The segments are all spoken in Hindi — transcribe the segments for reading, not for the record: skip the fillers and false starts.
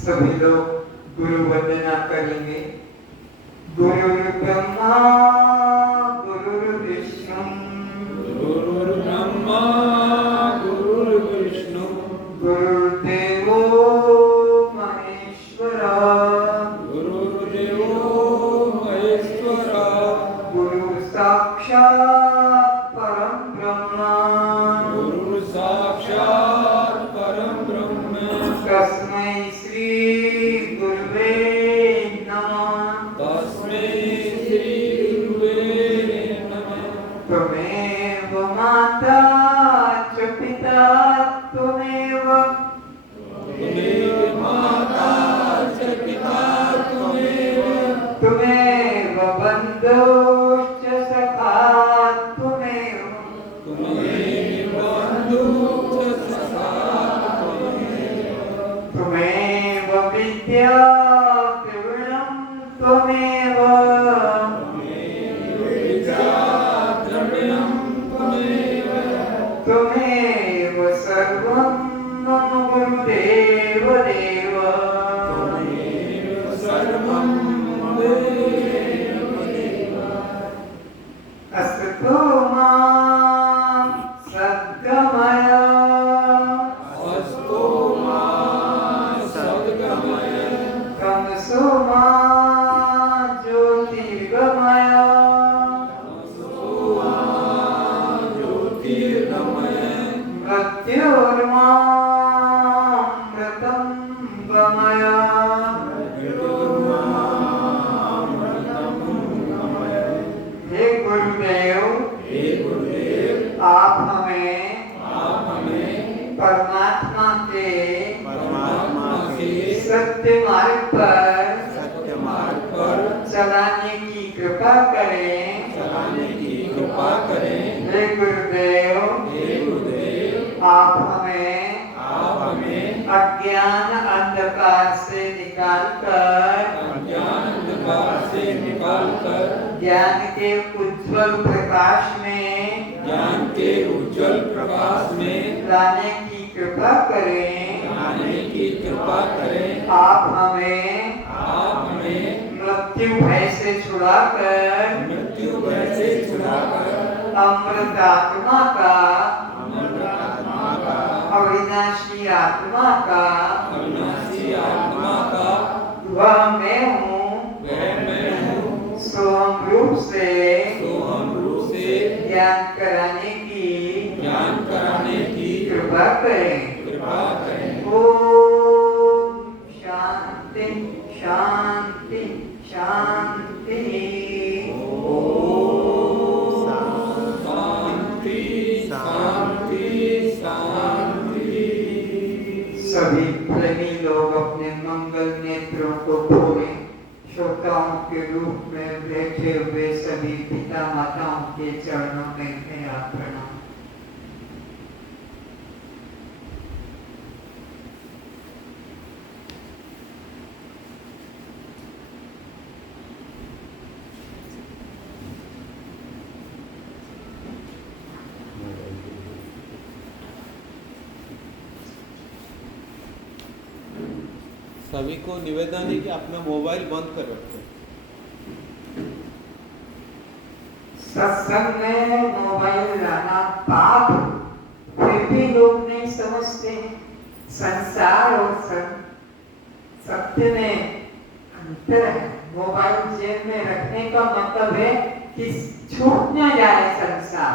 सभी लोग गुरु वंदना करेंगे। गुरुर्ब्रह्मा गुरुर्विष्णु गुरुर्ब्रह्मा गुरुर्विष्णु गुरुर्देवो महेश्वरा गुरुर्देवो महेश्वरा गुरु साक्षात् परम ब्रह्मा गुरु साक्षात् परम ब्रह्म तस्मै श्री गुरुवे नमः। तस्मै श्री गुरुवे नमः। त्वमेव माता च पिता त्वमेव त्वमेव माता च पिता त्वमेव त्वमेव बन्धुश्च सखा त्वमेव त्वमेव बन्धुश्च सखा त्वमेव विद्या द्रविणं त्वमेव विद्याद्रविणं त्वमेव त्वमेव सर्वं मम गुरुदेव देव त्वमेव सर्वं मम देव देव। असतो मा सद्गमय अस्तो मा सद्गमय तमसो मा ज्योतिर्गमय तमसो मा ज्योतिर्गमय मृत्योर्मा मृतं गमय। हे गुरुदेव हे गुरुदेव आप हमें परमात्मा के सत्य मार्ग पर चलाने की कृपा करें। कृपा करें। हे गुरुदेव आप हमें अज्ञान अंधकार से निकालकर ज्ञान के उज्जवल प्रकाश में लाने की कृपा करें। आप हमें मृत्यु भय से छुड़ाकर अमृतात्मा का अविनाशी आत्मा का वह मैं हूँ सोहम रूप से ज्ञान कराने की कृपा करें। सभी प्रेमी लोग अपने मंगल नेत्रों को खोलें। श्रोताओं के रूप में बैठे हुए सभी पिता माताओं के चरणों में मेरा प्रणाम। सभी को निवेदन है कि अपना मोबाइल बंद कर रखें। सत्संग में मोबाइल लाना पाप, फिर भी लोग नहीं समझते। संसार और सत्य में अंतर है। मोबाइल जेब में रखने का मतलब है कि छूट न जाए संसार।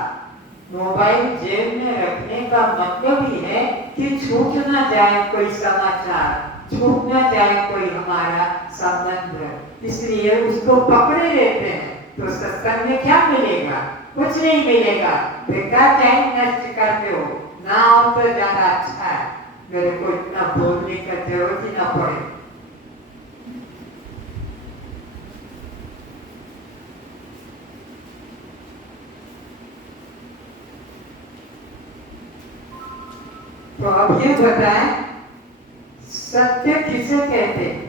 मोबाइल जेब में रखने का मतलब ही है कि छूट न जाए कोई समाचार, छूट न जाए कोई हमारा संबंध, इसलिए उसको पकड़े रहते हैं। तो सत्संग में क्या मिलेगा? कुछ नहीं मिलेगा। बेकार टाइम नष्ट करते हो। ना हो तो ज्यादा अच्छा है। मेरे को इतना बोलने का जरूरत ही ना पड़े। तो अब ये बताएं, सत्य किसे कहते हैं?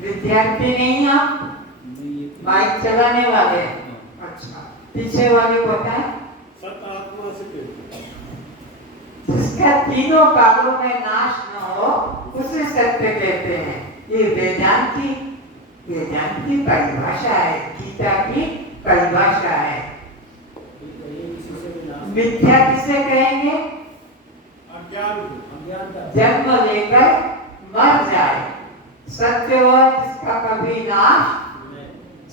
विद्यार्थी नहीं आप? माइक चलाने वाले? अच्छा, पीछे वाले बताएं। सत्य आत्मा से कहते हैं। जिसका तीनों कालों में नाश न हो उसे सत्य कहते हैं। ये वेदांत की परिभाषा है, गीता की परिभाषा है। मिथ्या किसे कहेंगे? जन्म लेकर मर जाए। सत्य वह जिसका कभी नाश,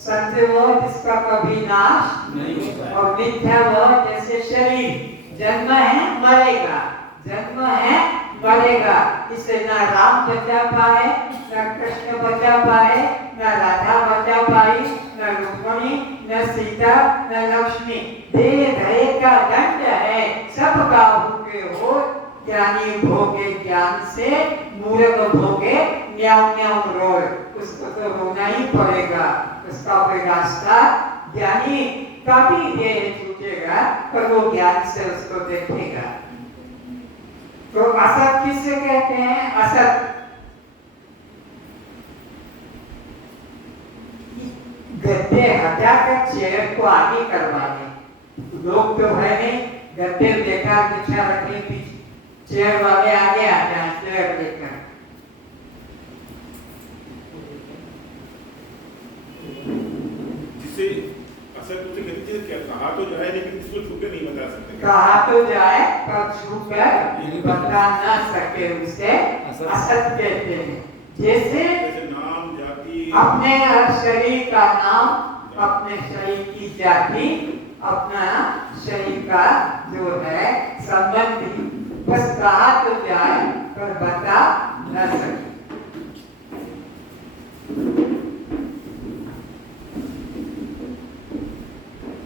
सत्य वह जिसका कभी नाश नहीं होता। और मिथ्या वह जैसे शरीर जन्म है मरेगा, जन्म है मरेगा। इसे ना राम बचा पाए, न कृष्ण बचा पाए, न राधा बचा पाई, न रुक्मणी, न सीता, न लक्ष्मी। देह धरे का दंड है, सबका भूखे हो। ज्ञानी भोगे ज्ञान से, मूर्ख भोगे म्याऊं म्याऊं रोए। उसको तो रोना ही पड़ेगा। उसका कोई रास्ता, ज्ञानी कभी देह छूटेगा पर वो ज्ञान से उसको देखेगा। तो असत किसे कहते हैं? असत गद्दे हटाकर चेयर को आगे करवाने। लोग तो है नहीं, गद्दे बेकार बिछा रखने, पीछे चेयर वाले आगे आ जाए चेयर लेकर। जिसे असर कुछ कहते हैं, क्या कहा तो जाए लेकिन इसको छू के नहीं बता सकते। कहा तो जाए पर छू कर बता ना सके उसे असत कहते हैं। जैसे नाम, जाति, अपने शरीर का नाम, अपने शरीर की जाति, अपना शरीर का जो है संबंधी, बस कहा तो जाए पर बता न सके।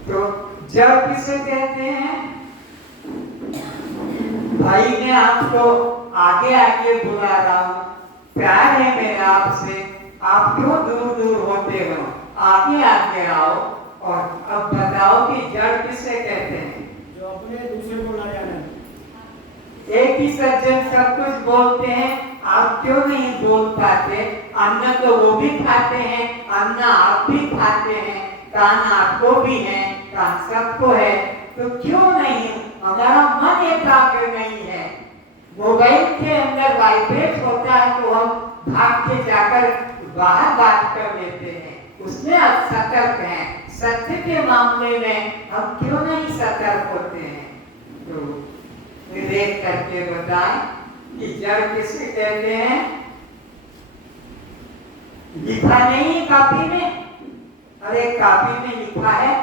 तो जब किसे कहते हैं? भाई मैं आपको आगे आगे बुला रहा हूँ, प्यार है मेरा आपसे, आप क्यों दूर दूर होते हो? आगे आगे आओ। और अब बताओ कि जड़ किसे कहते हैं? जो अपने दूसरे को ना जाने। एक ही सज्जन सब कुछ बोलते हैं, आप क्यों नहीं बोल पाते? अन्न तो वो भी खाते हैं, अन्न आप भी खाते हैं, कान आपको भी है, कान सबको है, तो क्यों नहीं? हमारा मन एकाग्र नहीं है। मोबाइल के अंदर वाइब्रेट होता है तो हम भाग के जाकर बाहर बात कर लेते हैं, उसमें आप सतर्क हैं। सत्य के मामले में हम क्यों नहीं सतर्क होते हैं? तो विवेक करके बताएं कि जड़ किसे कहते हैं? लिखा नहीं है कापी में? अरे कापी में लिखा है,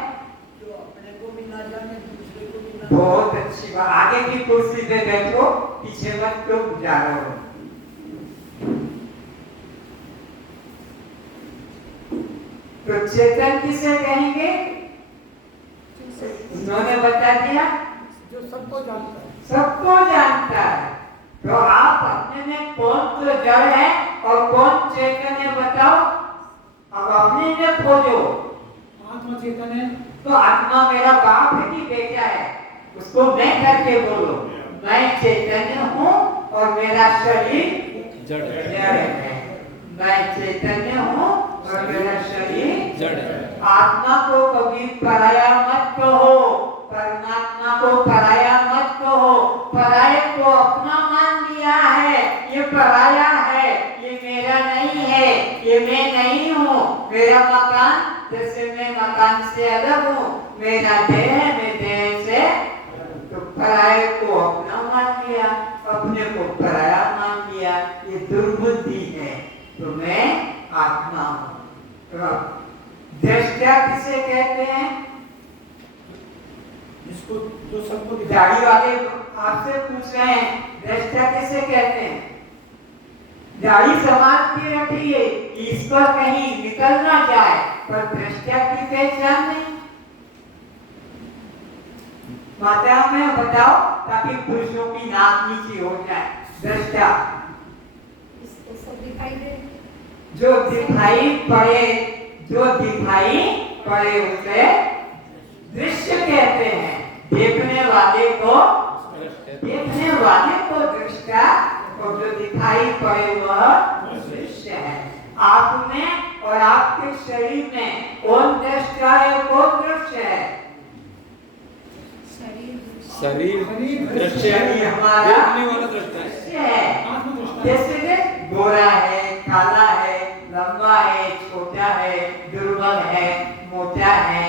जो अपने को भी ना जाने, दूसरे को भी ना। बहुत अच्छी बात। आगे की कुर्सी पे बैठो, पीछे मत क्यों जा रहे हो? तो चेतन किसे कहेंगे? उन्होंने बता दिया, जो सबको जानता है। सबको जानता जड़ है और कौन चैतन्य बताओ? अब अपने में खोजो। आत्मा चेतन है। तो आत्मा मेरा बाप है कि बेटा है? उसको मैं करके बोलो। मैं चैतन्य हूँ और मेरा शरीर जड़ है। मैं चैतन्य हूँ और मेरा शरीर जड़ है। आत्मा को कभी पराया मत कहो, परमात्मा को पराया मत कहो। पराये को अपना मान लिया है, ये पराया है, ये मेरा नहीं है, ये मैं नहीं हूँ। मेरा मकान जैसे मैं मकान से अलग हूँ, मेरा देह है, मैं देह से। तो पराये को अपना मान लिया, अपने को पराया मान लिया, ये दुर्बुद्धि है। तो मैं आत्मा हूँ। तो दृष्टा किसे कहते हैं? जिसको जो सबको दाढ़ी वाले आपसे पूछ रहे हैं, दृष्टा किसे कहते हैं? दाढ़ी संभाल के रखिए, इस पर कहीं निकल ना जाए, पर दृष्टा की पहचान नहीं। माता में बताओ ताकि पुरुषों की नाक नीचे हो जाए। दृष्टा इसको सब दिखाई दे। जो दिखाई पड़े उसे दृश्य कहते हैं। देखने वाले को दृष्टा, और जो दिखाई पड़े वह दृश्य है। आप में और आपके शरीर में कौन दृष्टा है, कौन दृश्य है? शरीर दृश्य शरीर हमारा देखने वाला दृष्टा है। दृश्य है। जैसे कि गोरा है, काला है, लंबा है, छोटा है, दुर्बल है, मोटा है,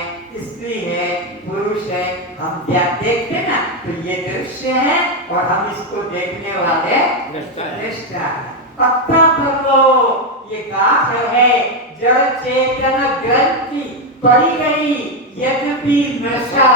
स्त्री है, पुरुष है, हम क्या देखते हैं ना, तो ये दृश्य है और हम इसको देखने वाले दृष्टा है। पक्का कर लो, ये गांठ है, जड़ चेतन ग्रंथि पड़ी गई, यद्यपि नशा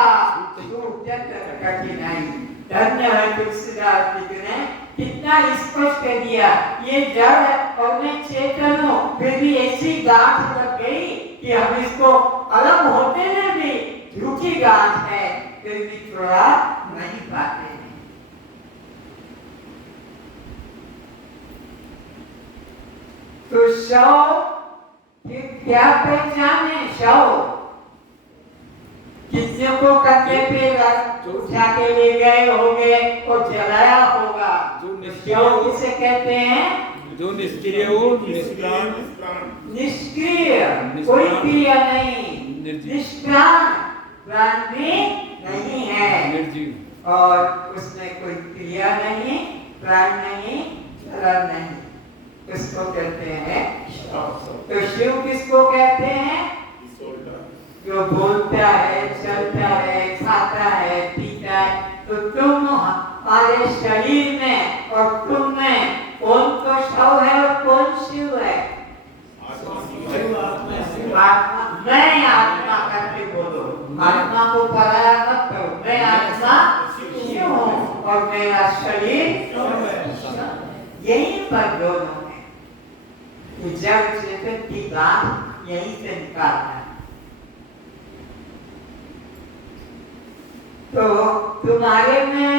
कठिनाई। धन्य है तुलसीदास जी ने कितना स्पष्ट कर दिया। ये जड़ है और मैं चेतन हूँ, फिर भी ऐसी गांठ लग गई कि हम इसको अलग होते में भी झूठी गांठ है, फिर भी थोड़ा नहीं पाते हैं। तो शव ये क्या पहचान है? शव किसी को कंधे पे उठा के ले गए होंगे और जलाया होगा। जो शव किसे कहते हैं? जो निष्क्रिय हो, निष्प्राण, निष्क्रिय, कोई क्रिया नहीं, निष्प्राण, प्राण भी नहीं है, निर्जीव, और उसमें कोई क्रिया नहीं, प्राण नहीं, चलन नहीं, उसको कहते हैं शव। तो शिव किसको कहते हैं? जो बोलता है, चलता है, खाता है, पीता है। तो तुम हमारे शरीर में और तुम में कौन तो शव है और कौन शिव है? आत्मा। मैं आत्मा करके बोलो, आत्मा को पराया मत करो। मैं आत्मा शिव हूँ और मेरा शरीर यही पर दोनों है। ये जड़ चेतन की बात यही से निकालना है। तो तुम्हारे में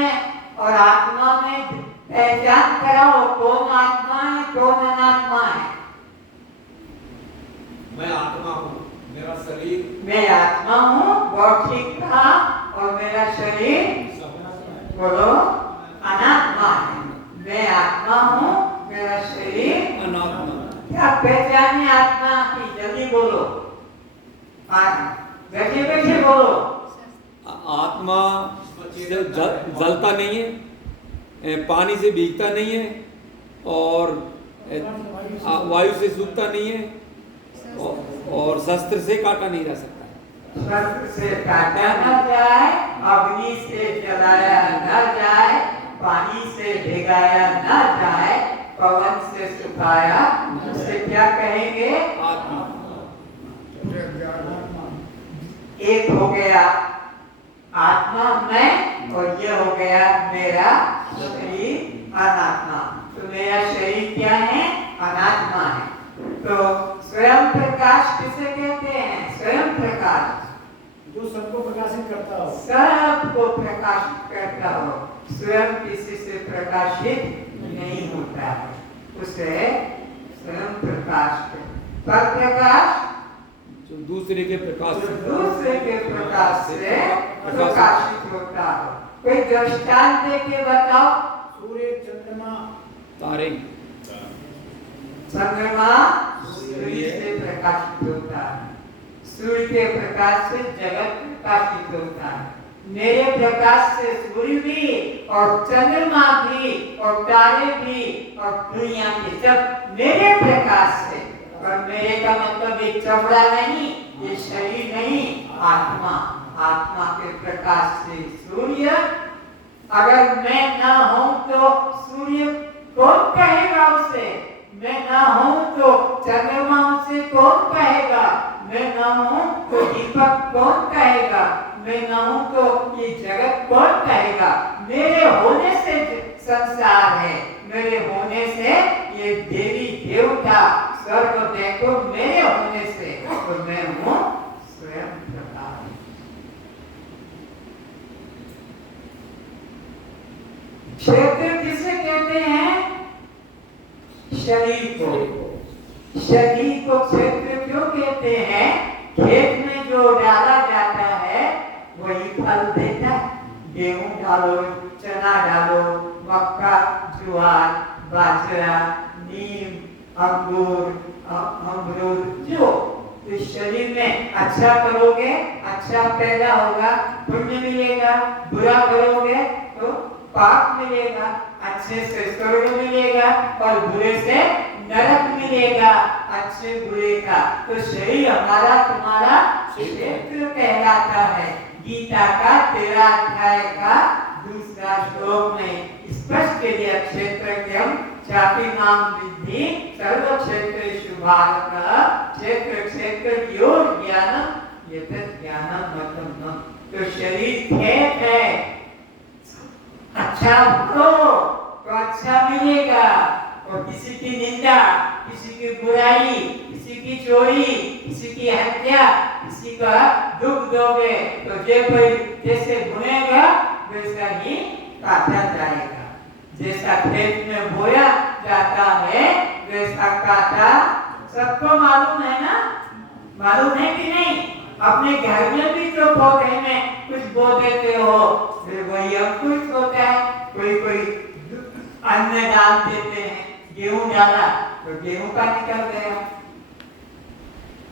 और आत्मा में पहचान कराओ, कौन आत्मा है, कौन अनात्मा है? मैं आत्मा हूँ, मेरा शरीर, मैं आत्मा हूँ, बहुत ठीक था, और मेरा शरीर बोलो अनात्मा है। मैं आत्मा हूँ, मेरा शरीर अनात्मा। क्या पहचान है आत्मा की? जल्दी बोलो, बैठे बैठे बोलो। आत्मा जलता नहीं है, पानी से भीगता नहीं है, और वायु से सूखता नहीं है, और शस्त्र से काटा नहीं जा सकता। शस्त्र से काटा न जाए, अग्नि से जलाया न जाए, पानी से भिगाया न जाए, पवन से सुखाया, उसे क्या कहेंगे? आत्मा। एक हो गया आत्मा मैं, और ये हो गया मेरा शरीर अनात्मा। तो मेरा शरीर क्या है? अनात्मा है। तो स्वयं प्रकाश किसे कहते हैं? स्वयं प्रकाश जो सबको प्रकाशित करता हो, सबको प्रकाशित करता हो। स्वयं किसी से प्रकाशित नहीं होता है। उसे स्वयं प्रकाश कहते हैं। पर प्रकाश जो दूसरे के प्रकाश जो से दूसरे के प्रकाश से प्रकाशित होता हो। कोई दृष्टांत दे के बताओ। सूर्य चंद्रमा तारे चंद्रमा सूर्य से प्रकाशित होता है। सूर्य के प्रकाश से जगत प्रकाशित होता है। मेरे प्रकाश से सूर्य भी और चंद्रमा भी और तारे भी और दुनिया के सब मेरे प्रकाश से। और मेरे का मतलब ये चमड़ा नहीं, ये शरीर नहीं, आत्मा। आत्मा के प्रकाश से सूर्य। अगर मैं ना हूं तो सूर्य कौन कहेगा उसे? मैं ना हूं तो चंद्रमा उसे कौन कहेगा? मैं ना हूं तो दीपक कौन कहेगा? मैं ना हूं तो ये जगत कौन कहेगा? मेरे होने से संसार है, मेरे होने से ये देवी देवता स्वर्ग देखो, मेरे होने से तो मैं हूं स्वयं प्रकाश। क्षेत्र किसे कहते हैं? शरीर को। शरीर को क्षेत्र क्यों कहते हैं? खेत में जो डाला जाता है वही फल देता है। गेहूं डालो, चना डालो, मक्का, ज्वार, बाजरा, नीम, अंगूर, अमरूद, जो इस शरीर में अच्छा करोगे अच्छा पैदा होगा, पुण्य मिलेगा। बुरा करोगे तो पाप मिलेगा। अच्छे से स्वर्ग मिलेगा और बुरे से नरक मिलेगा। अच्छे बुरे का तो शरीर हमारा तुम्हारा क्षेत्र कहलाता है। गीता का 13 अध्याय का 2 श्लोक में स्पष्ट किया, क्षेत्रज्ञं चापि मां विद्धि सर्व क्षेत्रेषु भारत। क्षेत्र क्षेत्रज्ञोर ज्ञानम यतत् ज्ञानम मतं मम। तो शरीर खेत है, अच्छा करो तो अच्छा मिलेगा। और किसी की निंदा, किसी की बुराई, किसी की चोरी, किसी की हत्या, किसी का दुख दोगे तो जैसे बुनेगा वैसा ही काटा जाएगा। जैसा खेत में बोया जाता है वैसा काटा। सबको मालूम है ना? मालूम है कि नहीं? अपने घर में भी तो पौधे में कुछ बो देते हो, फिर वही अंकुरित होता है। कोई अन्न डाल देते हैं, गेहूं डाला तो गेहूं का निकल गया।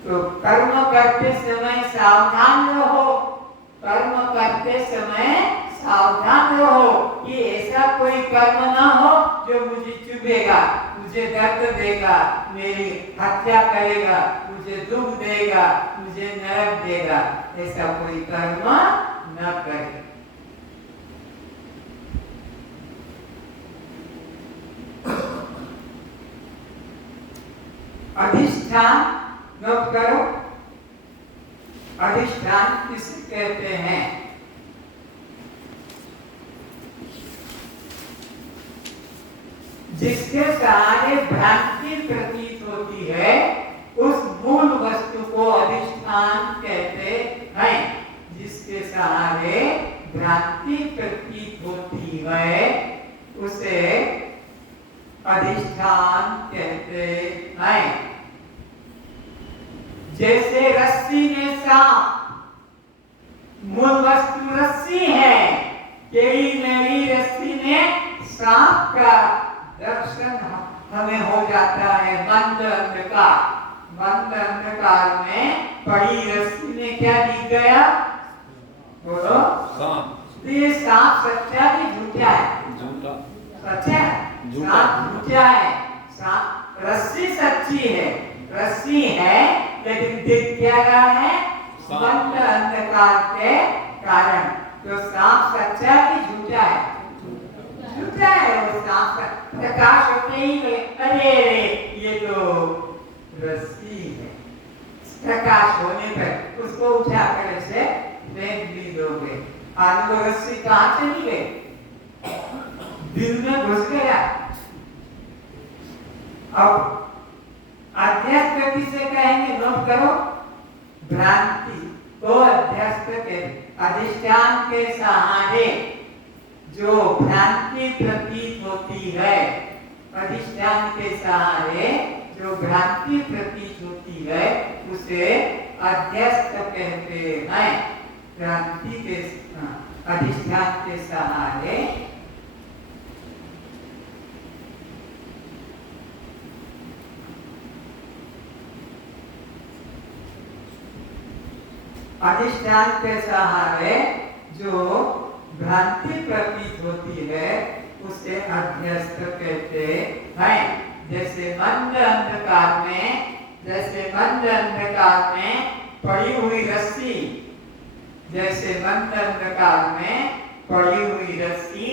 तो कर्म करते समय सावधान रहो। कर्म करते समय सावधान रहो कि ऐसा कोई कर्म ना हो जो मुझे चुभेगा, मुझे दर्द देगा, मेरी हत्या करेगा, मुझे दुख देगा, मुझे नरक देगा। ऐसा कोई कर्म न करे। अधिष्ठान नोट करो। अधिष्ठान किसे कहते हैं? जिसके सहारे भ्रांति प्रतीत होती है उस मूल वस्तु को अधिष्ठान कहते हैं। जिसके सहारे भ्रांति प्रतीत होती है उसे अधिष्ठान कहते हैं। जैसे रस्सी में सांप, मूल वस्तु रस्सी है, तेरी मेरी रस्सी में सांप का दर्शन हमें हो जाता है। मंद अंधकार में पड़ी रस्सी में क्या दिख गया? बोलो। सांप। ये सांप सच्चा भी झूठा है? झूठा। सच्चा है? सांप झूठा है। सांप रस्सी सच्ची है, रस्सी है, लेकिन दिख क्या रहा है? मंद अंधकार के कारण। तो सांप सच्चा भी झूठा है? झूठा है। वो सांप का प्रकाश होते ही अरे ये तो रस्सी है। प्रकाश होने पर उसको उठा कर ऐसे फेंक भी दोगे। आज वो रस्सी कहाँ चली गई? दिल में घुस गया। अब अध्यात्म किसे कहेंगे? नोट करो। भ्रांति को अध्यात्म के अधिष्ठान के सहारे जो भ्रांति प्रतीत होती है, अधिष्ठान के सहारे जो भ्रांति प्रतीत होती है उसे अध्यस्त कहते हैं। भ्रांति के अधिष्ठान के सहारे अधिष्ठान के सहारे जो भ्रांति प्रतीत होती है उसे अध्यस्त कहते हैं। जैसे मंद अंधकार में पड़ी हुई रस्सी, जैसे मंद अंधकार में पड़ी हुई रस्सी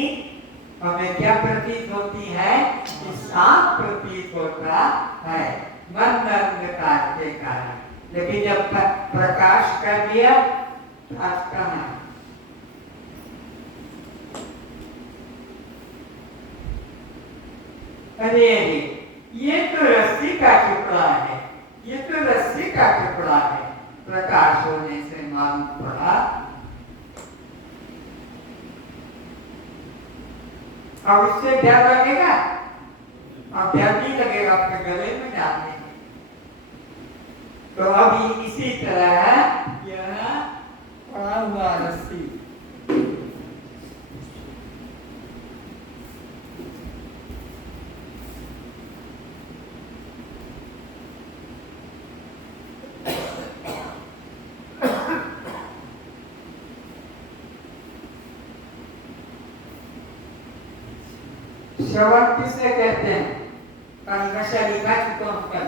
हमें क्या प्रतीत होती है कि सांप प्रतीत होता है मंद अंधकार के कारण, लेकिन जब प्रकाश कर दिया रास्ता है। अरे ये तो रस्सी का टुकड़ा है, ये तो रस्सी का टुकड़ा है। प्रकाश होने से मालूम पड़ा। अब इससे डर लगेगा, अब डर नहीं लगेगा अपने गले में डालने। तो अभी इसी तरह यह पड़ा हुआ रस्सी श्रवण किसे कहते हैं? नशा लिखा चुका हूं कल।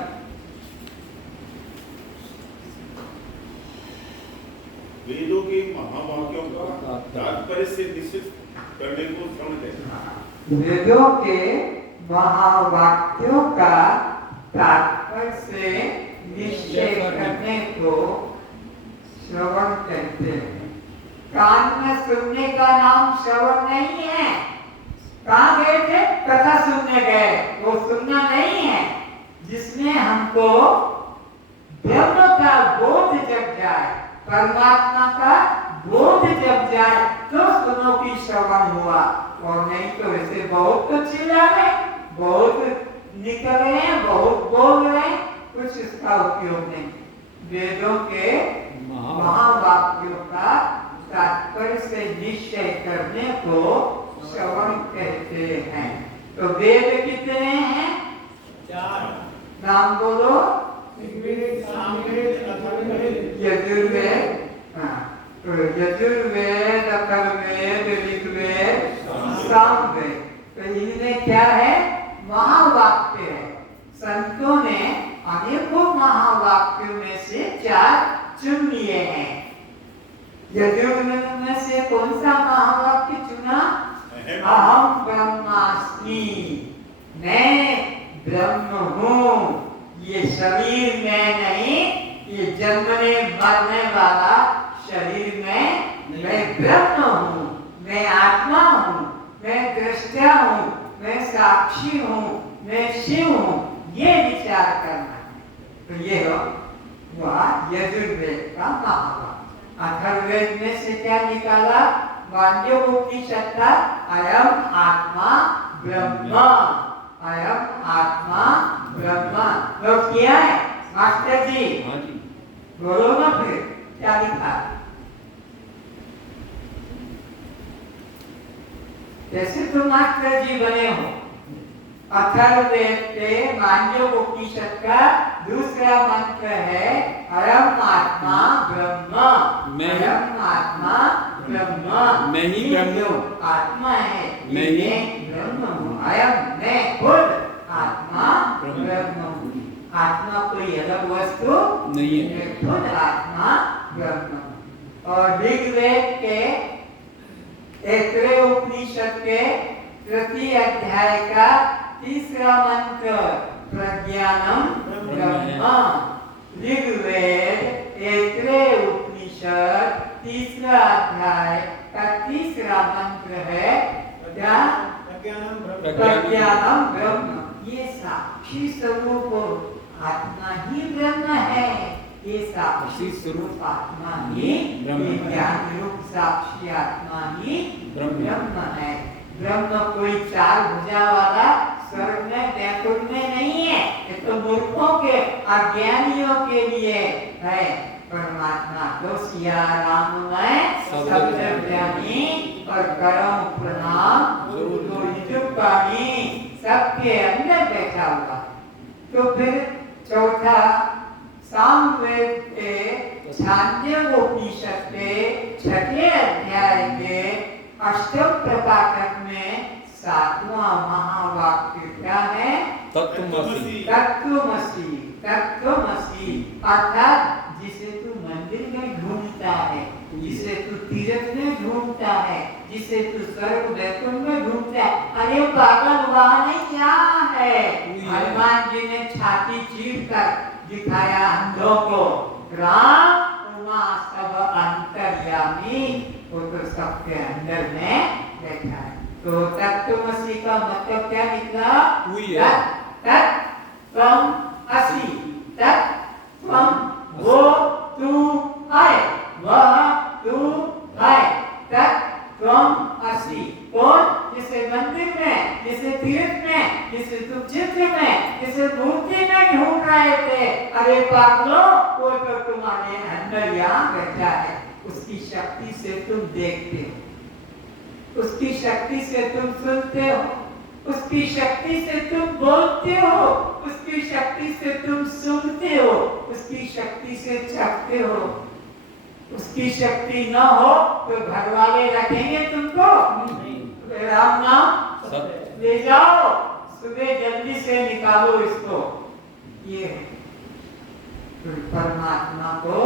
वेदों के महावाक्यों का तात्पर्य से निश्चित करने को श्रवण कहते हैं। वेदों के महावाक्यों का तात्पर्य से निश्चय करने को श्रवण कहते हैं। कान में सुनने का नाम श्रवण नहीं है। कहाँ गए थे? कथा सुनने गए, वो सुनना नहीं है। जिसमें हमको ब्रह्म का बोध जग जाए, परमात्मा का बोध जग जाए तो सुनो की श्रवण हुआ, और नहीं तो वैसे बहुत तो चिल्ला रहे, बहुत निकल रहे हैं, बहुत बोल रहे हैं, कुछ इसका उपयोग नहीं। वेदों के महावाक्यों का तात्पर्य से निश्चय करने को श्रवण कहते हैं। तो वेद कितने हैं? 4। नाम बोलो। ऋग्वेद, सामवेद, अथर्ववेद, यजुर्वेद। तो यजुर्वेद, अथर्ववेद, ऋग्वेद, सामवेद। तो इनमें क्या है? महावाक्य है। संतों ने अनेकों महावाक्यों में से 4 चुन लिए हैं। यजुर्वेद में से कौन सा महावाक्य चुना? अहम ब्रह्मास्मि, मैं ब्रह्म हूँ। ये शरीर में नहीं, ये जन्मने मरने वाला शरीर में मैं ब्रह्म हूँ, मैं आत्मा हूँ, मैं दृष्टा हूँ, मैं साक्षी हूँ, मैं शिव हूँ। ये विचार करना है। तो ये हुआ यजुर्वेद का महावाक्य। अथर्ववेद में से क्या निकाला? मांडव्योपनिषद का अयम आत्मा ब्रह्म, अयम आत्मा ब्रह्म। तो क्या है मास्टर जी? हाँ जी, बोलो ना फिर क्या लिखा? कैसे तुम मास्टर जी बने हो? अथर्ववेद के मांडव्योपनिषद का दूसरा मंत्र है अयम आत्मा ब्रह्म। मैं अयम आत्मा ब्रह्म, मैं ही ब्रह्म हूँ। आत्मा है, मैं ही ब्रह्म हूँ। अयम मैं खुद आत्मा ब्रह्म हूँ। आत्मा कोई अलग वस्तु नहीं है। मैं खुद आत्मा ब्रह्म हूँ। और ऋग्वेद के ऐतरेय उपनिषद के 3 अध्याय का 3रा मंत्र प्रज्ञानम ब्रह्म। ऋग्वेद ऐतरेय उपनिषद 3रा अध्याय का 3रा मंत्र है क्या? प्रज्ञानम ब्रह्म। ये साक्षी स्वरूप आत्मा ही ब्रह्म है। ये साक्षी स्वरूप आत्मा ही, ये ज्ञान रूप साक्षी आत्मा ही ब्रह्म है। ब्रह्म कोई 4 भुजा वाला स्वर्ग में अज्ञानियों के लिए है परमात्मा। तो सिया राम में सर्वज्ञानी और करम प्रणाम पानी सबके अंदर बैठा हुआ। तो फिर चौथा सामवेद के छांदोपनिषद के 6वें अध्याय के 8वें प्रपाठक में 7वां महावाक्य क्या है? तत्वमसि। तत्वमसि। तत्वमसि अर्थात जिसे तू मंदिर में ढूंढता है, जिसे तू तीर्थ में ढूंढता है, जिसे तू स्वर्ग वैकुंठ में ढूंढता है। अरे पागल, वहाँ नहीं, यहाँ है। हनुमान जी ने छाती चीर कर दिखाया अंधों को, राम उमा सब अंतर्यामी, वो तो सबके अंदर में बैठा है। तो तत्वमसि का मतलब क्या निकला? तत्त्वम् असि। तत्त्वम् वो तू है, वह तू है। तत्त्वम् असि। कौन? जिसे मंदिर में, जिसे तीर्थ में, जिसे तुम चित्र में, जिसे मूर्ति में ढूंढ रहे थे। अरे पागलो, वो तो तुम्हारे अंदर यहाँ बैठा है। उसकी शक्ति से तुम देखते हो, उसकी शक्ति से तुम सुनते हो, उसकी शक्ति से तुम बोलते हो, उसकी शक्ति से तुम सुनते हो, उसकी शक्ति से चखते हो। उसकी शक्ति न हो तो घर वाले रखेंगे तुमको? राम नाम ले जाओ, सुबह जल्दी से निकालो इसको। ये तो परमात्मा को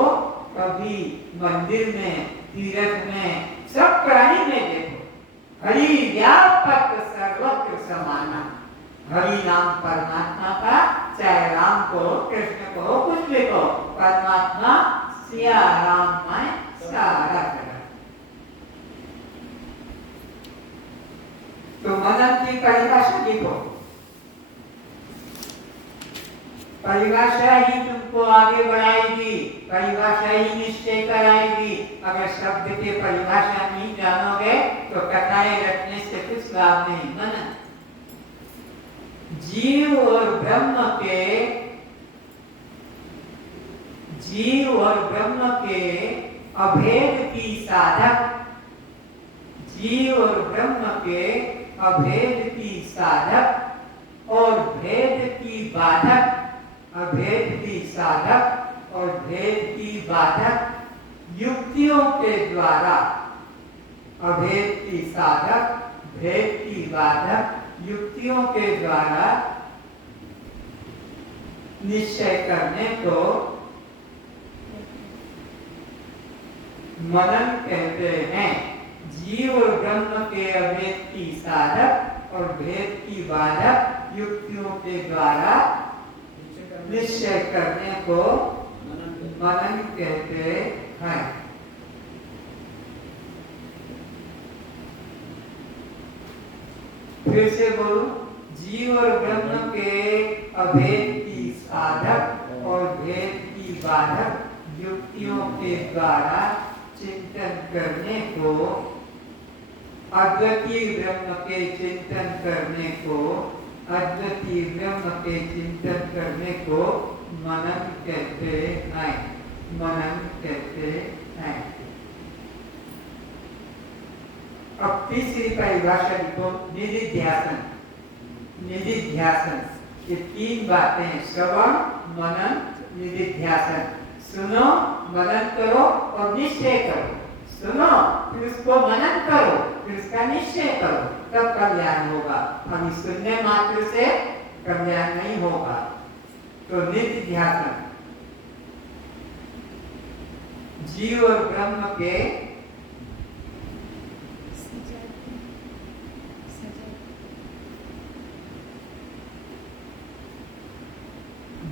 कभी मंदिर में, तीर्थ में, सब प्राणी में देखो। हरि व्यापक सर्वत्र समाना। हरि नाम परमात्मा का, चाहे राम को, कृष्ण को, कुछ भी को, परमात्मा सिया राम में सारा जगह। तो मनन की परिभाषा देखो, परिभाषा ही तुमको आगे बढ़ाएगी, परिभाषा ही निश्चय कराएगी। अगर शब्द की परिभाषा नहीं जानोगे तो कथाएं रखने से कुछ लाभ नहीं। मनन जीव और ब्रह्म के अभेद की साधक, जीव और ब्रह्म के अभेद की साधक और भेद की बाधक, अभेद की साधक और भेद की बाधक युक्तियों के द्वारा, अभेद की साधक, भेद की बाधक युक्तियों के द्वारा निश्चय करने को मनन कहते हैं। जीव और ब्रह्म के अभेद की साधक और भेद की बाधक युक्तियों के द्वारा निश्चय करने को मनन कहते हैं। फिर से बोलो, जीव और ब्रह्म के अभेद की साधक और भेद की बाधक युक्तियों के द्वारा चिंतन करने को, अद्वितीय ब्रह्म के चिंतन करने को, अद्वितीय ब्रह्म के चिंतन करने को मनन कहते हैं। मनन कहते हैं। अब तीसरी परिभाषा लिखो, निधिध्यासन। निधिध्यासन, ये 3 बातें, श्रवण, मनन, निधिध्यासन। सुनो, मनन करो और निश्चय करो। सुनो, फिर उसको मनन करो, फिर उसका निश्चय करो, तब कल्याण होगा। हम सुनने मात्र से कल्याण नहीं होगा। तो निधिध्यासन, जीव और ब्रह्म के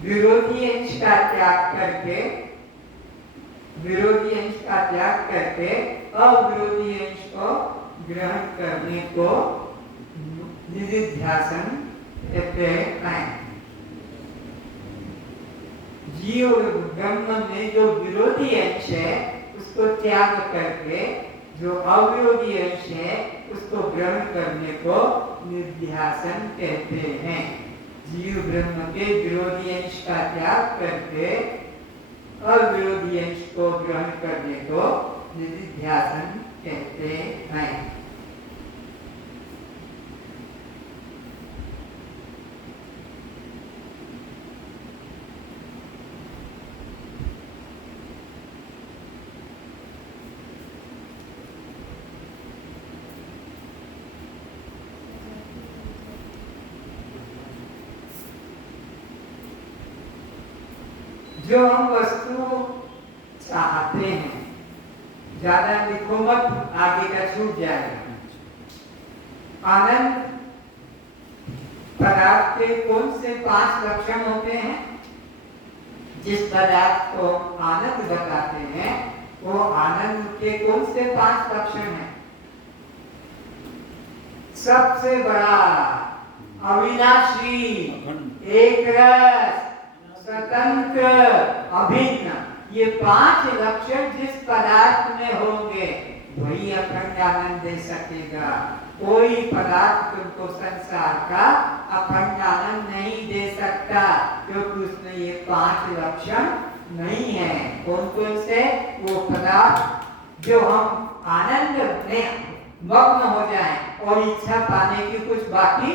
विरोधी अंश का त्याग करके, विरोधी अंश का त्याग करके अविरोधी अंश को ग्रहण करने को निधिध्यासन कहते हैं। जीव और ब्रह्म में जो विरोधी अंश है उसको त्याग करके जो अविरोधी अंश है उसको ग्रहण करने को निधिध्यासन कहते हैं। जीव ब्रह्म के विरोधी अंश का त्याग करके अविरोधी अंश को ग्रहण करने को निधिध्यासन कहते हैं। जो हम वस्तु चाहते हैं, ज्यादा लिखो मत, आगे का छूट जाएगा। आनंद पदार्थ के कौन से 5 लक्षण होते हैं? जिस पदार्थ को आनंद बताते हैं वो आनंद के कौन से 5 लक्षण हैं? सबसे बड़ा, अविनाशी, एक रस, स्वतंत्र, अभिन्न, ये 5 लक्षण जिस पदार्थ में होंगे वही अखंड आनंद दे सकेगा। कोई पदार्थ तुमको संसार का अखंड आनंद नहीं दे सकता, क्योंकि उसमें ये 5 लक्षण नहीं है। कौन कौन से? वो पदार्थ जो हम आनंद में मग्न हो जाएं और इच्छा पाने की कुछ बाकी,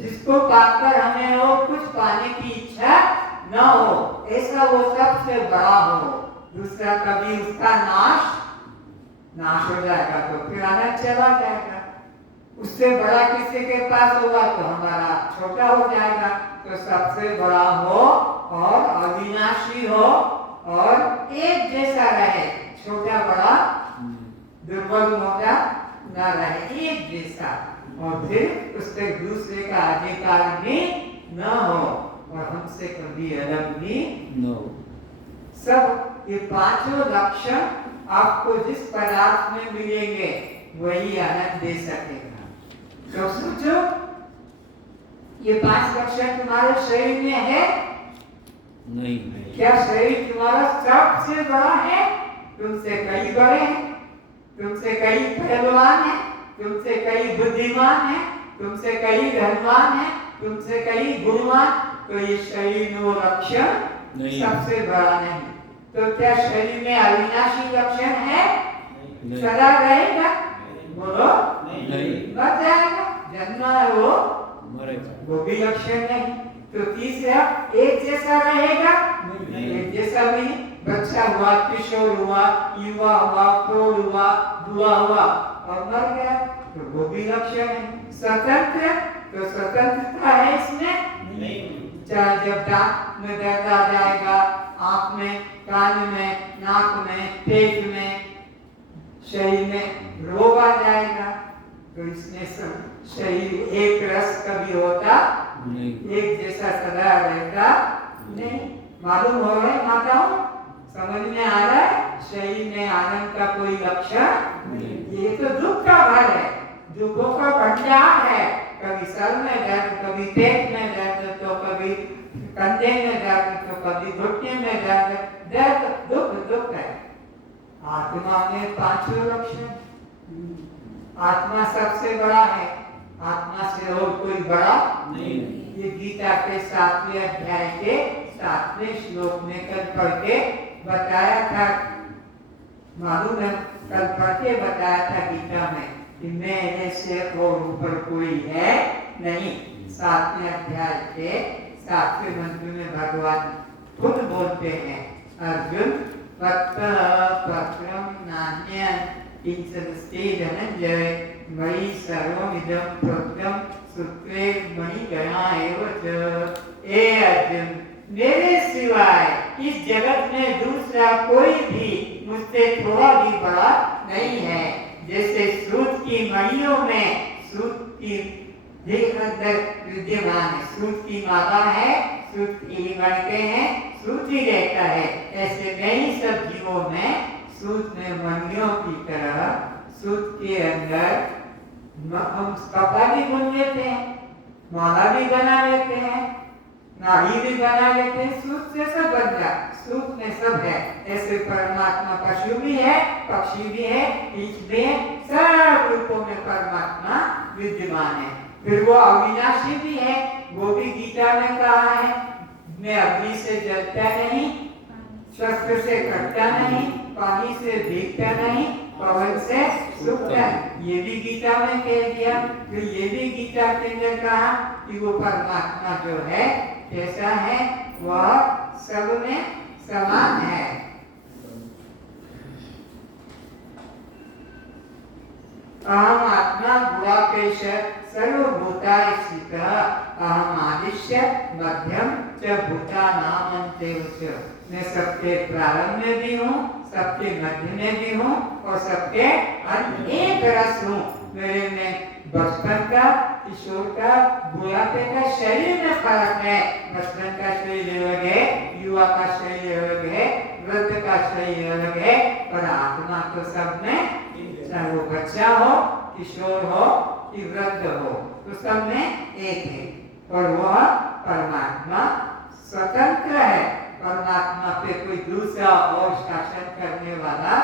जिसको पाकर हमें वो कुछ पाने की इच्छा न हो, ऐसा वो सबसे बड़ा हो। दूसरा, कभी उसका नाश हो जाएगा तो फिर आनंद चला जाएगा। उससे बड़ा किसी के पास होगा तो हमारा छोटा हो जाएगा। तो सबसे बड़ा हो और अविनाशी हो और एक जैसा रहे, छोटा बड़ा दुर्बल मोटा न रहे, एक जैसा, और फिर उससे दूसरे का अधिकार भी न हो और हमसे कभी अलग भी no. सब ये 5 लक्षण आपको जिस पदार्थ में मिलेंगे वही आनंद दे सकेगा। तो सोचो, ये 5 लक्षण तुम्हारे शरीर में है? नहीं। क्या शरीर तुम्हारा सबसे बड़ा है? तुमसे कई बड़े हैं, तुमसे कई पहलवान हैं, तुमसे कई बुद्धिमान हैं, तुमसे कई धनवान हैं, तुमसे कई गुणवान। तो ये शरीर में वो लक्षण सबसे बड़ा नहीं। तो क्या शरीर में अविनाशी लक्षण है? सदा रहेगा? बोलो, मर जाएगा। जन्मा है वो भी लक्षण नहीं। तो तीसरा, एक जैसा रहेगा? एक जैसा भी नहीं। बच्चा हुआ, किशोर हुआ, युवा हुआ, प्रौढ़ हुआ, बुआ हुआ और मर गया, तो वो भी लक्षण है। स्वतंत्र, तो स्वतंत्रता है इसमें नहीं। चाहे जब दांत में दर्द आ जाएगा, आंख में, कान में, नाक में, पेट में, शरीर में रोग आ जाएगा, तो इसमें शरीर एक रस कभी होता नहीं, एक जैसा सदा रहता नहीं। मालूम हो रहा है माताओं? समझ में आ रहा है? शरीर में आनंद का कोई लक्षण? ये तो दुख का घर है, दुखों का भंडार है। कभी सर में दर्द, कभी पेट में दर्द, तो कभी कंधे में दर्द, तो कभी घुटने में दर्द, दर्द दुख है। आत्मा में 5 लक्षण। आत्मा सबसे बड़ा है, आत्मा से और कोई बड़ा नहीं। ये गीता के 7वें अध्याय के 7वें श्लोक में कल पढ़ के बताया था, मालूम है, कल पढ़ के बताया था गीता में कि मेरे से और ऊपर कोई है नहीं। 7वें अध्याय के 7वें मंत्र में भगवान खुद बोलते हैं, अर्जुन पत्रम नान्यं किंचिदस्ति धनंजय मयि सर्वमिदं प्रोक्तं सूत्रे मणिगणा एव च। ए अर्जुन, मेरे सिवाय इस जगत में दूसरा कोई भी मुझसे थोड़ा भी बड़ा नहीं है। जैसे सूत की मणियों में सूत की अंदर विद्यमान है, सूत की माला है, सूत की मणके हैं, सूत ही रहता है। ऐसे कई सब जीवों में सूत में मणियों की तरह सूत के अंदर हम कपड़ा भी बुन लेते हैं, माला भी बना लेते हैं, नाड़ी भी बना लेते हैं, सूत से सब बन जाए, सूत में सब है। ऐसे परमात्मा पशु भी है, पक्षी भी है, ईच भी है, सब रूपों में परमात्मा विद्यमान है। फिर वो अविनाशी भी है, वो भी गीता में कहा है, मैं अग्नि से जलता नहीं, शस्त्र से कटता नहीं, पानी से भीगता नहीं, पवन से सूखता है। ये भी गीता में कह दिया। फिर ये भी गीता के अंदर कहा कि वो परमात्मा जो है कैसा है, वह सब में समान है। अहम आत्मा गुणाकेश सर्वभूतानि स्थितः अहम आदिश्य मध्यम च भूतानामन्तेषु। मैं सबके प्रारंभ में भी हूँ, सबके मध्य में भी हूँ और सबके अंत में एक रस हूँ। मेरे में बचपन का, किशोर का, बुढ़ापे का शरीर में फर्क है। बचपन का शरीर अलग है, युवा का शरीर अलग है, वृद्ध का शरीर अलग है, पर आत्मा तो सब में, चाहे वो बच्चा हो, किशोर हो कि वृद्ध हो, तो सब में एक है। और वह परमात्मा स्वतंत्र है। परमात्मा पे कोई दूसरा और शासन करने वाला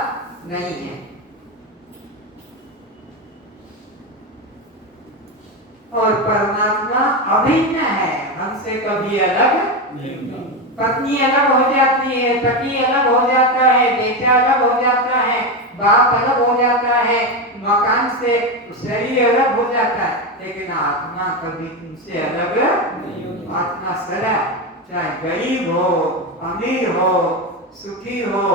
नहीं है। और परमात्मा अभिन्न है, हमसे कभी अलग नहीं। पत्नी अलग हो जाती है, पति अलग हो जाता है, बेटा अलग हो जाता है, बाप अलग हो जाता है, मकान से शरीर अलग हो जाता है, लेकिन आत्मा कभी तुमसे अलग नहीं होती। आत्मा सदा, चाहे गरीब हो, अमीर हो, सुखी हो,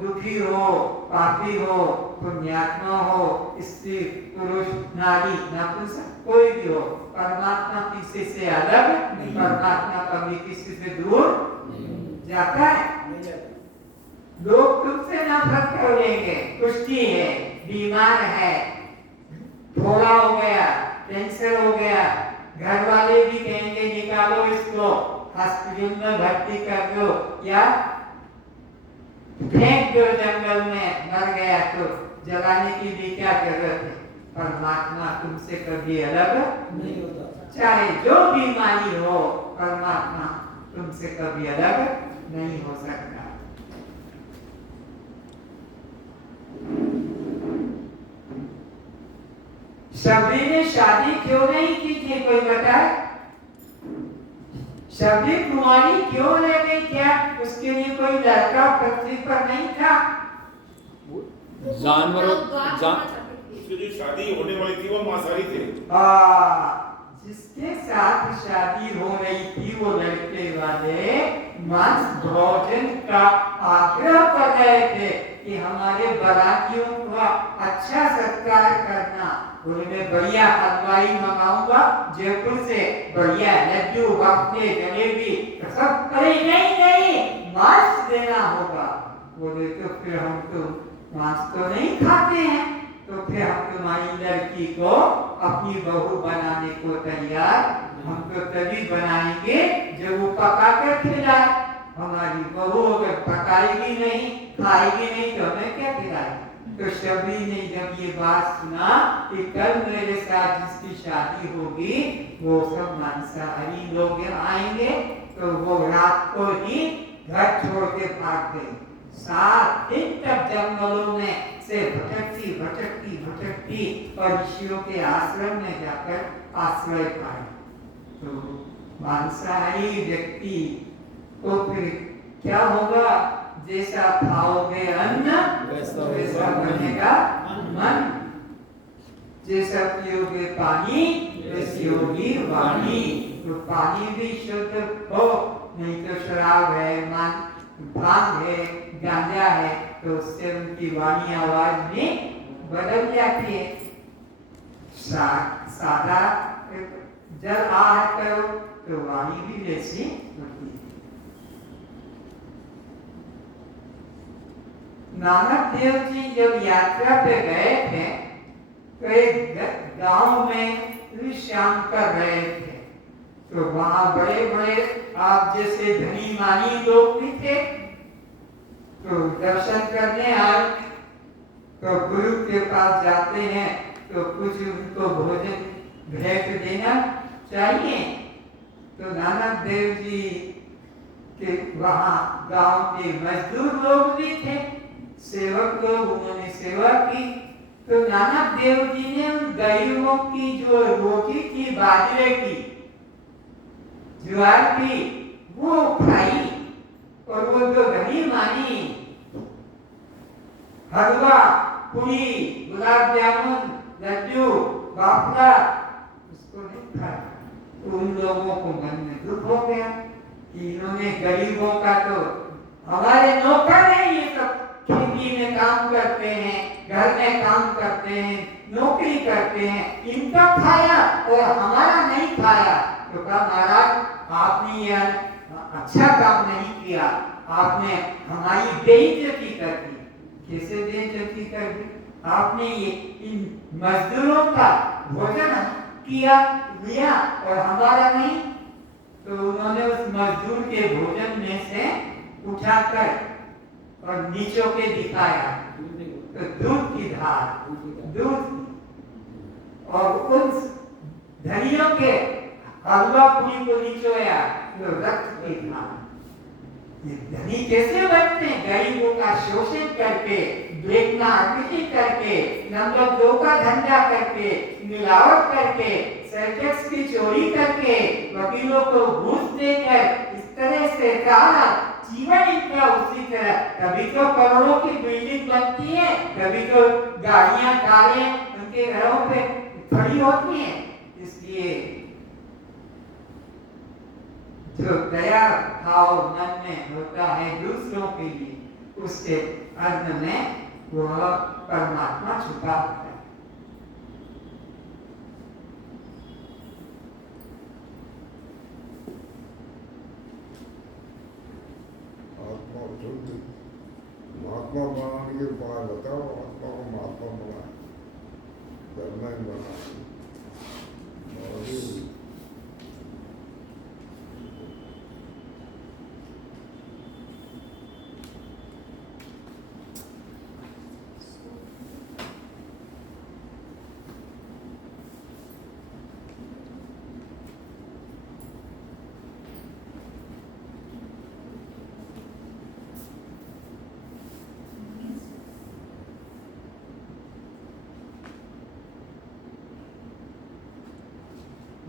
दुखी हो, पापी हो, पुण्यात्मा हो, स्त्री पुरुष नारी नपुंसक कोई भी हो, परमात्मा किसी से अलग नहीं। परमात्मा कभी किसी से दूर जाता है। लोग तुमसे नफरत कर लेंगे, कुश्ती है, बीमार है, थोड़ा हो गया, कैंसर हो गया, घर वाले भी कहेंगे निकालो इसको, हॉस्पिटल में भर्ती कर दो या फेंक दो जंगल में, मर गया तो जलाने की भी क्या जरूरत है। परमात्मा तुमसे कभी अलग नहीं होता। चाहे जो बीमारी हो, परमात्मा तुमसे कभी अलग नहीं हो सकता। शबरी ने शादी क्यों नहीं की थी, कोई बताए? शबरी कुमारी क्यों रह गई? क्या उसके लिए कोई लड़का पृथ्वी पर नहीं था? जानवरों उसकी जो शादी होने वाली थी वो मांसाहारी थे। जिसके साथ शादी हो रही थी वो लड़के वाले मांस भोजन का आग्रह कर रहे थे कि हमारे बारातियों का अच्छा सत्कार करना। उन्हें बढ़िया हलवाई मंगाऊंगा जयपुर से, बढ़िया लड्डू, बाफले, जलेबी सब। अरे नहीं नहीं, मांस देना होगा। बोले तो फिर हम तो मांस तो नहीं खाते हैं, तो फिर हम तुम्हारी लड़की को अपनी बहू बनाने को तैयार, हम तो तभी बनाएंगे जब वो पका कर खिलाए। हमारी बहू अगर पकाएगी नहीं, खाएगी नहीं, तो हमें क्या खिलाएगी? तो शबरी ने जब ये बात सुना कि कल मेरे साथ जिसकी शादी होगी वो सब मांसाहारी लोग आएंगे, तो वो रात को ही घर छोड़ के भाग गई। 7 दिन तक जंगलों में से भटकती भटकती भटकती और ऋषियों के आश्रम में जाकर आश्रय पाए। तो मांसाहारी व्यक्ति को फिर क्या होगा? जैसा खाओगे अन्न वैसा बनेगा मन, जैसा पियोगे पानी वैसी होगी वाणी। तो पानी भी शुद्ध हो, नहीं तो शराब है, भांग है, गांजा है, तो उससे उनकी वाणी आवाज में बदल जाती है। सादा जल आहार करो तो वाणी भी वैसी होती है। नानक देव जी जब यात्रा पे गए थे तो एक गांव में विश्राम कर रहे थे। तो वहां बड़े बड़े आप जैसे धनी मानी लोग भी थे, तो दर्शन करने आए। तो गुरु के पास जाते हैं तो कुछ उनको भोजन भेंट देना चाहिए। तो नानक देव जी के वहां गांव के मजदूर लोग भी थे, सेवक लोग, उन्होंने सेवा की। तो नानक देव जी ने उन गरीबों की जो रोटी की, बाजरे की, ज्वार की, वो खाई, और वो जो घनी मानी हलवा, पूरी, गुलाब जामुन, लड्डू, बाफला, उसको नहीं खाया। तो उन लोगों को मन में दुख हो गया कि इन्होंने गरीबों का, तो हमारे नौकर हैं ये सब, खेती में काम करते हैं, घर में काम करते हैं, नौकरी करते हैं, इनका खाया और हमारा नहीं खाया। तो कहा महाराज आपने ये अच्छा काम नहीं किया, आपने हमारी बेइज्जती कर दी। कैसे बेइज्जती कर दी? आपने ये इन मजदूरों का भोजन किया, लिया और हमारा नहीं। तो उन्होंने उस मजदूर के भोजन में से उठाकर और नीचों के दिखाया, तो दूध की धार, दूध, और उस धनियों के हलवा पूरी को निचोया, तो रक्त की धार। ये धनी कैसे बनते हैं? गरीबों का शोषण करके, बेचना आकृति करके, नंबर 2 का धंधा करके, मिलावट करके, सर्कस की चोरी करके, वकीलों को घूस देकर, इस तरह से सारा जीवन इनका उसी तरह। कभी तो करोड़ों की बिल्डिंग बनती है, कभी तो गाड़ियां, कारें उनके घरों पे खड़ी होती हैं। इसलिए जो दया भाव मन में होता है दूसरों के लिए, उसके अंत में वह परमात्मा छुपा होता है। आत्मा शुद्ध महात्मा बनाने के उपाय बताओ। आत्मा को महात्मा बना, धर्म ही बना।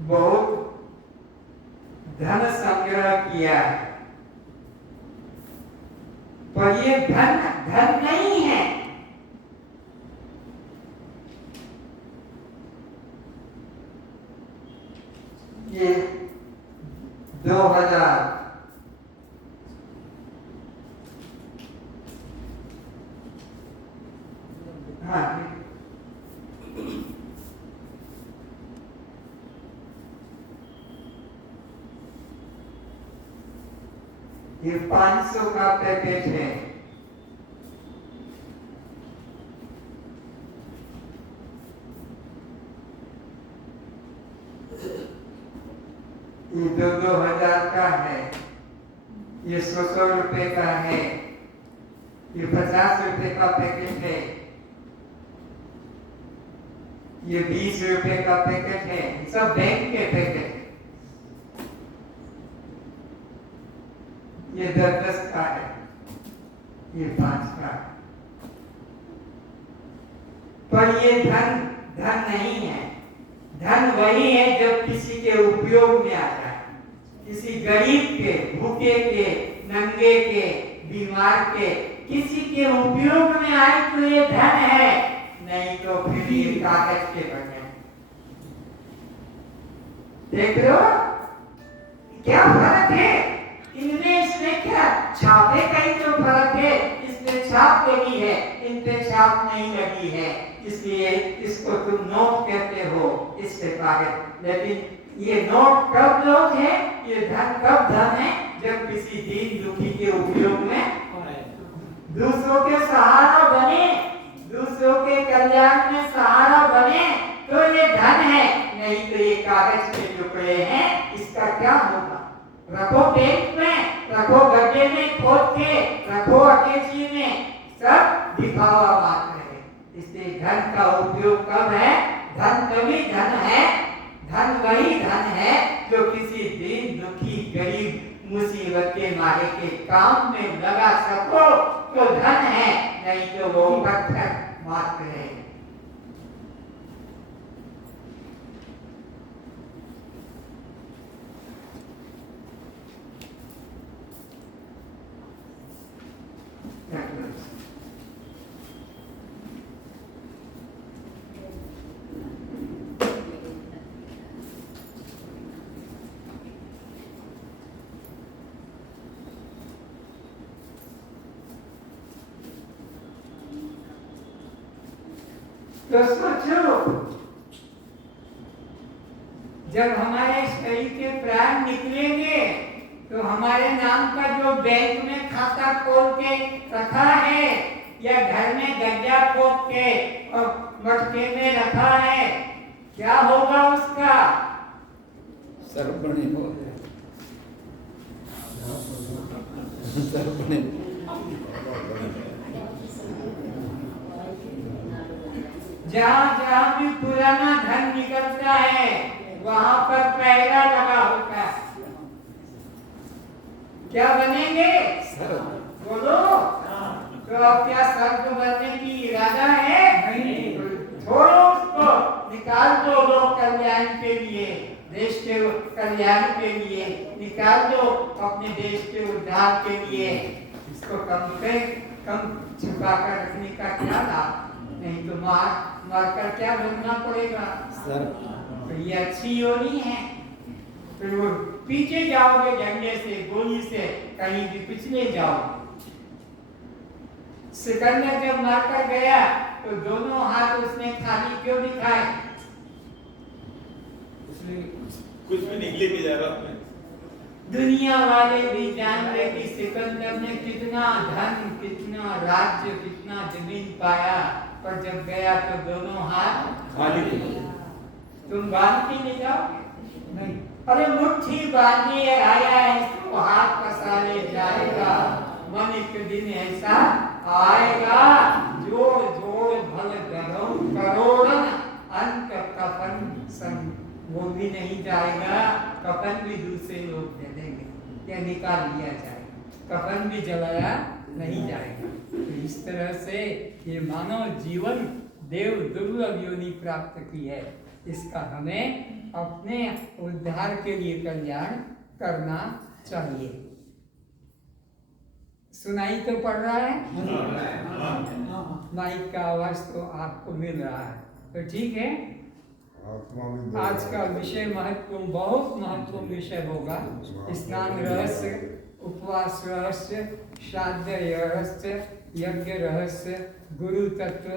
बहुत धन संग्रह किया है, पर ये धन धन नहीं है। ये 2000 ये 500 का पैकेज है। ये 2,000 का है, ये 100 रुपए का है, ये 50 रुपए का पैकेट है, ये 20 रुपए का पैकेट है। सब बैंक के पैकेट। ये 10 का है, ये 5 का। पर ये धन धन नहीं है। धन वही है जब किसी के उपयोग में आता है, किसी गरीब के, भूखे के, नंगे के, बीमार के, किसी के उपयोग में आए तो ये धन है, नहीं तो फिर ये कागज के बने। देख रहे हो क्या फर्क है इनमें? इसमें क्या छापे का ही तो फर्क है। इसमें छाप लगी है, इन पे छाप नहीं लगी है, इसलिए इसको तुम नोट कहते हो, इस पे कागज। लेकिन ये नोट कब नोट है, ये धन कब धन है? जब किसी दीन दुखी के उपयोग में, दूसरों के सहारा बने, दूसरों के कल्याण में सहारा बने, तो ये धन है। नहीं तो ये कागज के टुकड़े हैं, इसका क्या होगा? रखो बैंक में, रखो गड्ढे में खोद के, रखो अकेची में, सब दिखावा बात है। इसलिए धन का उपयोग कब है? धन तभी धन है, धन वही धन है जो किसी दीन दुखी गरीब मुसीबत के मारे के काम में लगा सको तो धन है, नहीं तो वो पत्थर मात्र है। तो सोचो, जब हमारे शरीर के प्राण निकलेंगे तो हमारे नाम का जो बैंक में खाता खोल के रखा है या घर में गड्ढा खोद के और मटके में रखा है, क्या होगा उसका? सर्वणे हो सर्वणे। जहाँ जहाँ भी पुराना धन निकलता है वहां पर पहरा लगा होता है। क्या बनेंगे? बोलो। तो अब क्या स्वर्ग बनने की इरादा है? नहीं। छोड़ो उसको, निकाल दो लोक कल्याण के लिए, देश के कल्याण के लिए निकाल दो, अपने देश के उद्धार के लिए। इसको कम से कम छुपा कर रखने का क्या लाभ? नहीं तो मार कर क्या भोगना पड़ेगा सर। तो ये अच्छी योनी है। फिर वो पीछे जाओगे झंडे से, गोली से, कहीं भी पिछले जाओ। सिकंदर जब मारकर गया तो दोनों हाथ उसने खाली क्यों दिखाए? इसलिए कुछ भी निकले नहीं जा रहा। दुनिया वाले भी जान रहे कि सिकंदर ने कितना धन, कितना राज्य, कितना जमीन पाया, पर जब गया तो दोनों हाथ खाली थे। तुम बांध के ले जाओगे? नहीं। अरे मुट्ठी बांधी आया है तो हाथ पसारे जाएगा। मन एक दिन ऐसा आएगा, जोड़ जोड़ भल करोड़न अंत कफन संग, वो भी नहीं जाएगा, कफन भी दूसरे लोग दे देंगे या निकाल लिया जाएगा, कफन भी जलाया नहीं जाएगा। तो इस तरह से ये मानव जीवन देव दुर्लभ योनि प्राप्त की है, इसका हमें अपने उद्धार के लिए कल्याण करना चाहिए। सुनाई तो पड़ रहा है? माइक का आवाज तो आपको मिल रहा है, तो ठीक है। आज का विषय महत्वपूर्ण, बहुत महत्वपूर्ण विषय होगा। स्नान रहस्य, उपवास रहस्य, श्राद्ध रहस्य, यज्ञ रहस्य, गुरु तत्व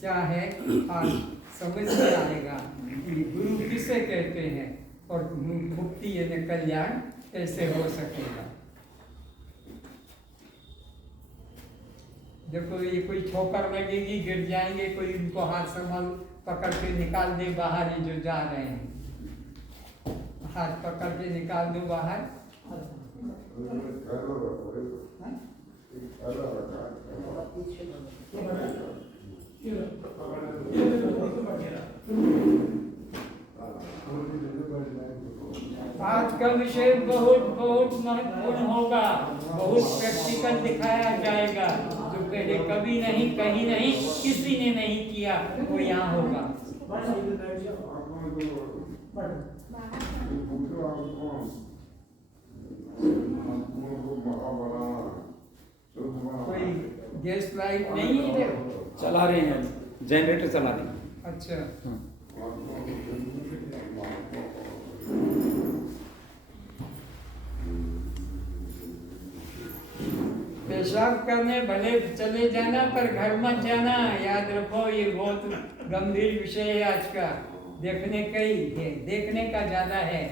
क्या है, आज समझ में आएगा कि गुरु किसे कहते हैं और मुक्ति यानी कल्याण कैसे हो सकेगा। देखो ये कोई ठोकर लगेगी, गिर जाएंगे, कोई उनको हाथ संभाल पकड़ के निकाल दे बाहर, ये जो जा रहे हैं हाथ पकड़ के निकाल दो बाहर। आज का विषय बहुत बहुत महत्वपूर्ण होगा, बहुत प्रैक्टिकल दिखाया जाएगा, जो पहले कभी नहीं, कहीं नहीं, किसी ने नहीं किया, वो यहाँ होगा। कोई गैस लाइट नहीं है? चला रहे हैं, जनरेटर चला रहे हैं। अच्छा। पेशाब करने भले चले जाना, पर घर मत जाना, याद रखो। ये बहुत गंभीर विषय है आज का, देखने का ही है, देखने का ज्यादा है।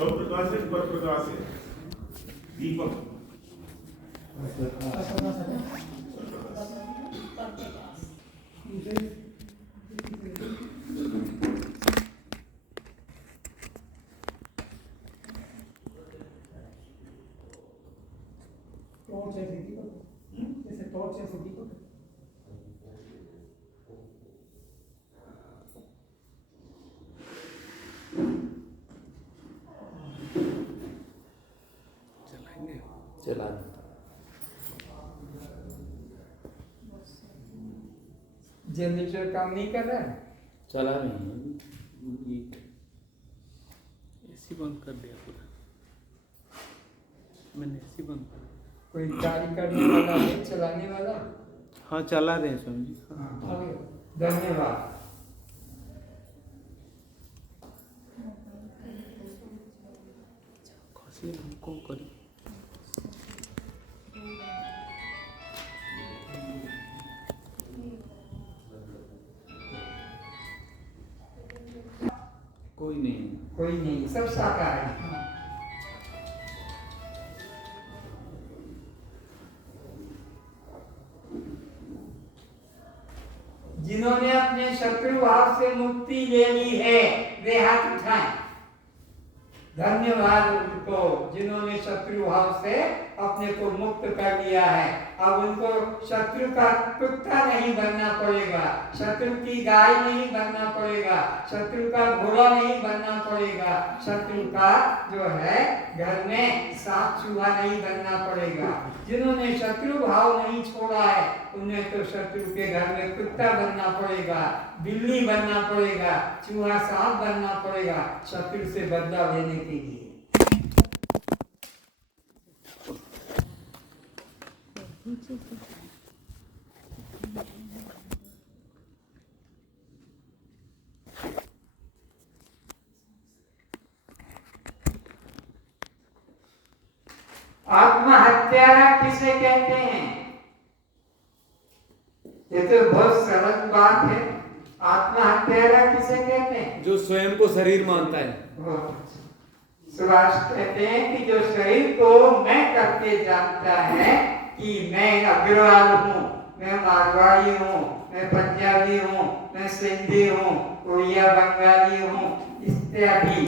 प्रकाश है, पर प्रकाश है, दीपक टॉर्च ऐसे दीपक, जैसे टॉर्च ऐसे दीपक। चला जनरेटर काम नहीं कर रहा है? चला रहे हैं। एसी बंद कर दिया पूरा, मैंने एसी बंद कर दिया। कोई कार्य करने वाला है, चलाने वाला? हाँ चला रहे हैं स्वामी जी। धन्यवाद। को करी कोई नहीं। कोई नहीं, सब शाकाहारी। जिन्होंने अपने शत्रु भाव से मुक्ति ले ली है वे हाथ उठाएं। धन्यवाद उनको जिन्होंने शत्रु भाव से अपने को मुक्त कर लिया है। अब उनको शत्रु का कुत्ता नहीं बनना पड़ेगा, शत्रु की गाय नहीं बनना पड़ेगा, शत्रु का घोड़ा नहीं बनना पड़ेगा, शत्रु का जो है घर में सांप चूहा नहीं बनना पड़ेगा। जिन्होंने शत्रु भाव नहीं छोड़ा है उन्हें तो शत्रु के घर में कुत्ता बनना पड़ेगा, बिल्ली बनना पड़ेगा, चूहा सांप बनना पड़ेगा शत्रु से बदला लेने के लिए। आत्महत्या किसे कहते हैं? ये तो बहुत सरल बात है। आत्महत्या किसे कहते हैं? जो स्वयं को शरीर मानता है। सुभाष कहते हैं कि जो शरीर को मैं करके जानता है कि मैं अग्रवाल हूँ, मैं मारवाड़ी हूँ, मैं पंजाबी हूँ, मैं सिंधी हूँ, उड़िया बंगाली हूँ इत्यादि।